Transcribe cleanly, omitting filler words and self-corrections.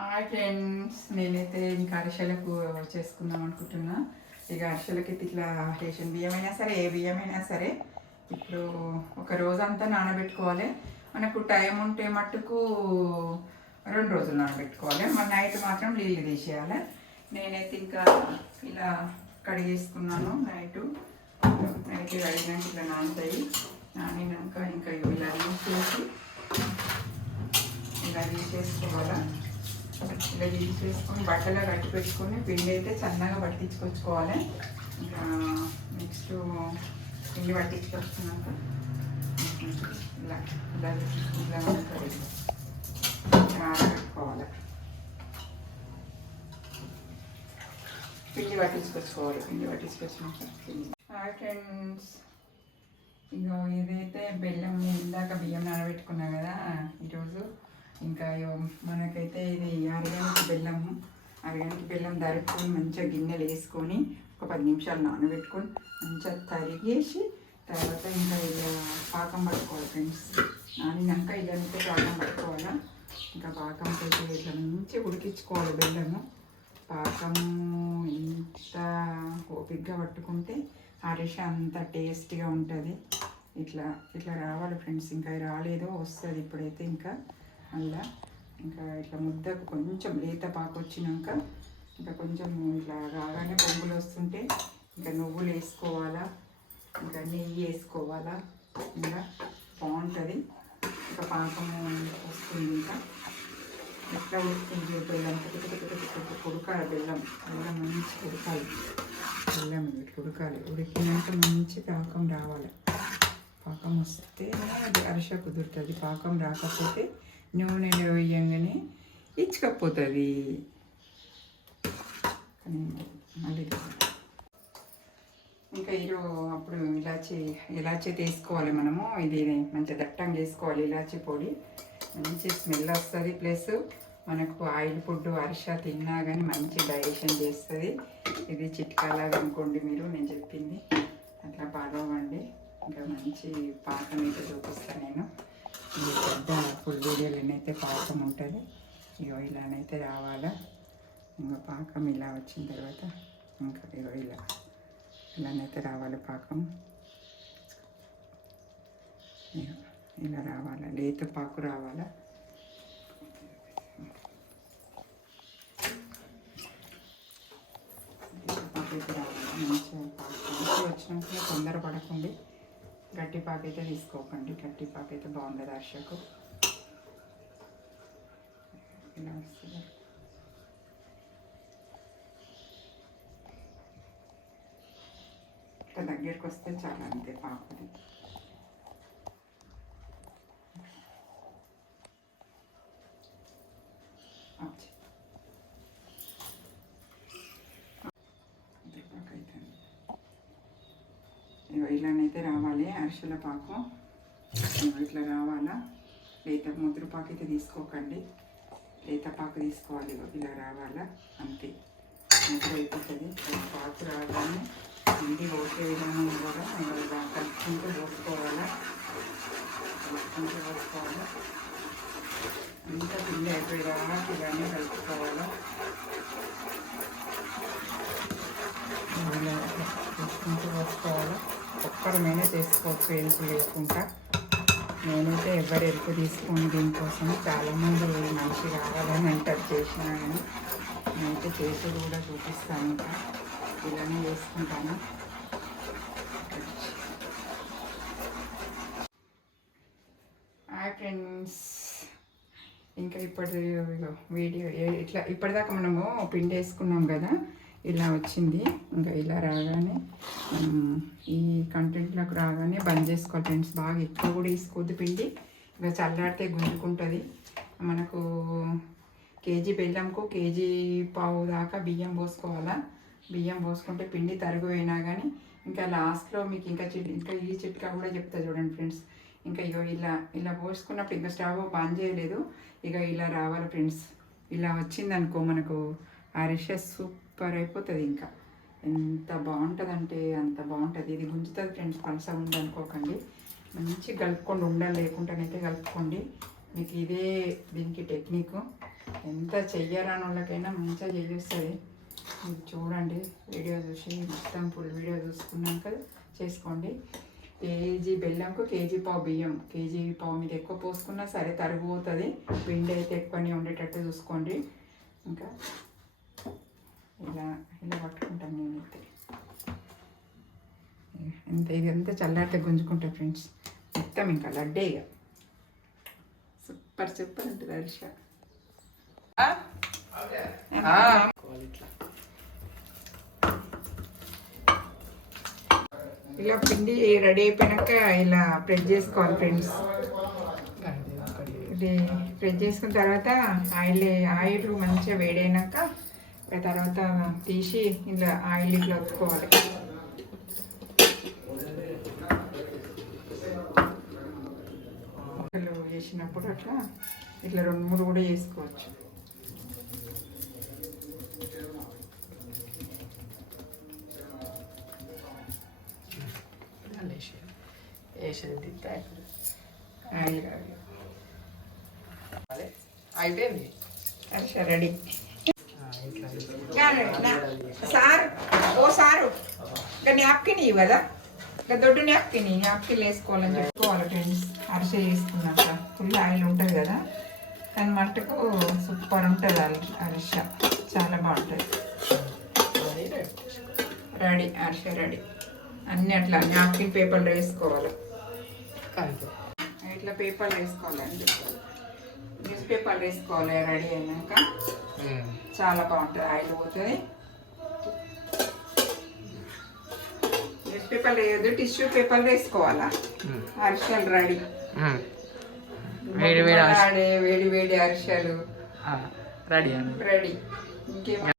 Hi friends, నేనైతే ఇంకా అరిసెలకు చేసుకుందాం అనుకుంటున్నా. ఇక అరిసెలకి ఇట్లా రేషన్ బియ్యం అయినా సరే, ఏ బియ్యం అయినా సరే ఇప్పుడు ఒక రోజంతా నానబెట్టుకోవాలి. మనకు టైం ఉంటే మట్టుకు 2 రోజులు నానబెట్టుకోవాలి. మన నైట్ మాత్రం నీళ్ళు తీసేయాలి. నేనైతే ఇంకా ఇలా కడిగేసుకున్నాను. నైట్ కడిగినాక ఇట్లా నానుతాయి. నానినాక ఇంకా ఇలా తీసేసుకోవాలా. ఇలా తీసేసుకొని బట్టలో కట్టి పెట్టుకొని పిండి అయితే సన్నగా పట్టించుకొచ్చుకోవాలి. ఇంకా నెక్స్ట్ పిండి పట్టించుకొచ్చుకున్నాక ఇలా ఇలా ఇలా ఆరబెట్టుకోవాలి. పిండి పట్టించుకొచ్చినాక హాయ్ ఫ్రెండ్స్, ఇక ఏదైతే బెల్లం ఇందాక బియ్యం నానబెట్టుకున్నా కదా ఈరోజు. ఇంకా మనకైతే ఇది అరగనికి బెల్లం దరుపుకొని మంచిగా గిన్నెలు వేసుకొని ఒక 10 నిమిషాలు నానబెట్టుకొని మంచిగా తరిగేసి తర్వాత ఇంకా ఇలా పాకం పట్టుకోవాలి ఫ్రెండ్స్. నానినాక ఇలాంటి పాకం పట్టుకోవాలా. ఇంకా పాకంతో ఇట్లా మంచిగా ఉడికించుకోవాలి బెల్లము. పాకము ఎంత ఓపికగా పట్టుకుంటే అరిసె అంత టేస్ట్గా ఉంటుంది. ఇట్లా ఇట్లా రావాలి ఫ్రెండ్స్. ఇంకా రాలేదో వస్తుంది ఇప్పుడైతే. ఇంకా ఇట్లా ముద్దకు కొంచెం లేత పాకు వచ్చినాక ఇంకా కొంచెం ఇట్లా రాగానే పొంగులు వస్తుంటే ఇంకా నువ్వులు వేసుకోవాలా, ఇంకా నెయ్యి వేసుకోవాలా. ఇంకా బాగుంటుంది. ఇంకా పాకము వస్తుంది. ఇంకా ఎట్లా ఉడుకుతుంది బెల్లం ఉడకాలి. బెల్లం మంచి ఉడకాలి. బెల్లం ఇట్లా ఉడకాలి. ఉడికినాక మంచి పాకం రావాలి. పాకం వస్తే అది అరిసె కుదురుతుంది. పాకం రాకపోతే నూనెలో వేయంగానే ఇచ్చకపోతుంది. మళ్ళీ ఇంకా అప్పుడు ఇలాచీ తీసుకోవాలి మనము. ఇది మంచిగా దట్టంగా వేసుకోవాలి. ఇలాచీ పొడి మంచి స్మెల్ వస్తుంది. ప్లస్ మనకు ఆయిల్ ఫుడ్ అరిసె తిన్నా కానీ మంచి డైజెషన్ చేస్తుంది. ఇది చిట్కాలాగా అనుకోండి మీరు, నేను చెప్పింది అట్లా ఫాలో అవ్వండి. ఇంకా మంచి పాకం అయితే చూపిస్తాను నేను. ఈ పెద్ద ఫుల్ వీడియోలోనైతే పాకం ఉంటుంది. ఇలానైతే రావాలా. ఇంకా పాకం ఇలా వచ్చిన తర్వాత ఇంకా ఇలానైతే రావాలి పాకం. ఇలా రావాలా, లేత పాకు రావాలా. పాకు అయితే రావాలా. మంచిగా పాకు వచ్చినాక తొందర పడకండి. గట్టి పాకు అయితే తీసుకోకండి. గట్టి పాకు అయితే బాగుండదు అరిసెకు. ఇలా వస్తుంది. ఇంకా దగ్గరికి వస్తే చాలా అంతే పాకుది. ఇలానైతే రావాలి అరిసెల పాకు. ఇట్లా రావాలా. లేత ముద్ర పాకు అయితే తీసుకోకండి. లేత పాకు తీసుకోవాలి. ఇలా రావాలా. అంతే ముద్ర అయిపోతుంది. పాకు రాగానే పిండి ఓకే విధానం కూడా కలుపుకుంటూ పోసుకోవాలా. అంతా పిండి అయిపోయేదాకా ఇలానే కలుపుకోవాలా. చూసుకుంటూ పోసుకోవాలా. ఒక్కరమైనా చేసుకోవచ్చు ఎరుపు వేసుకుంటా. నేనైతే ఎవరు ఎరుపు తీసుకొని దీనికోసం చాలామంది మనిషి రావాలని అంటారు. చేసినా కానీ నేనైతే చేసి కూడా చూపిస్తాను. ఇంకా ఇలానే చేసుకుంటాను. హాయ్ ఫ్రెండ్స్, ఇంకా వీడియో ఇప్పటిదాకా మనము పిండి వేసుకున్నాం కదా, ఇలా వచ్చింది. ఇంకా ఇలా రాగానే ఈ కంటెంట్లోకి రాగానే బంద్ చేసుకోవాలి ఫ్రెండ్స్. బాగా ఎక్కువ కూడా వేసుకోవద్దు పిండి. ఇంకా చల్లారితే గుంజుకుంటుంది. మనకు కేజీ బెల్లంకు కేజీ పావు దాకా బియ్యం పోసుకోవాలా. బియ్యం పోసుకుంటే పిండి తరిగిపోయినా కానీ ఇంకా లాస్ట్లో మీకు ఇంకా ఈ చిట్కా కూడా చెప్తా చూడండి ఫ్రెండ్స్. ఇంకా ఇలా పోసుకున్నప్పుడు ఇంకా స్టవ్ బంద్ చేయలేదు. ఇక ఇలా రావాలి ఫ్రెండ్స్. ఇలా వచ్చిందనుకో మనకు అరిసె సూపర్ అయిపోతుంది. ఇంకా ఎంత బాగుంటుంది అంటే అంత బాగుంటుంది. ఇది గుంజుతుంది ఫ్రెండ్స్. పలస ఉండనుకోకండి. మంచి కలుపుకోండి. ఉండలు లేకుండానైతే కలుపుకోండి. మీకు ఇదే దీనికి టెక్నిక్. ఎంత చెయ్యరాని వాళ్ళకైనా మంచిగా చేస్తుంది. మీరు చూడండి, వీడియో చూసి మొత్తం ఫుల్ వీడియో చూసుకున్నాక చేసుకోండి. కేజీ బెల్లంకు కేజీ పావు బియ్యం, కేజీ పావు మీద ఎక్కువ పోసుకున్నా సరే తరిగిపోతుంది. పిండి అయితే ఎక్కువనే ఉండేటట్టు చూసుకోండి. ఇంకా ఇలా ఇలా పట్టుకుంటాం నేనైతే. ఇంత ఇదంతా చల్లారితే గుంజుకుంటా ఫ్రెండ్స్. మొత్తం ఇంకా లడ్డే ఇక సూపర్ ఉంటుంది హర్ష. ఇలా పిండి రెడీ అయిపోయాక ఇలా ప్రెస్ చేసుకోవాలి ఫ్రెండ్స్. ఇది ప్రెస్ చేసుకున్న తర్వాత ఆయిల్ మంచిగా వేడైనాక తర్వాత తీసి ఇలా ఆయిల్ ఇట్లా ఒత్తుకోవాలి. చేసినప్పుడు అట్లా ఇట్లా 2-3 కూడా చేసుకోవచ్చు. అయిపోయింది రెడీ. సార్ ఓ సారు ఇంకా న్యాప్కిన్ ఇవి కదా, ఇంకా దొడ్డు న్యాప్కిన్ వేసుకోవాలని చెప్పుకోవాలి ఫ్రెండ్స్. అరిసె చేసుకున్నాక ఫుల్ ఆయిల్ ఉంటుంది కదా, దాని మట్టుకు సూపర్ ఉంటుంది అరిసె, చాలా బాగుంటుంది. Ready arise ready. అన్నీ అట్లా న్యాప్కిన్ పేపర్లు వేసుకోవాలి. ఇట్లా పేపర్లు వేసుకోవాలండి, న్యూస్ పేపర్లు వేసుకోవాలి. రెడీ అయినాక చాలా బాగుంటుంది, ఆయిల్ పోతుంది. న్యూస్ పేపర్లు వేయద్దు, టిష్యూ పేపర్లు వేసుకోవాలా. అరిసెలు రెడీ. వేడి వేడి అరిసెలు రెడీ. ఇంకేం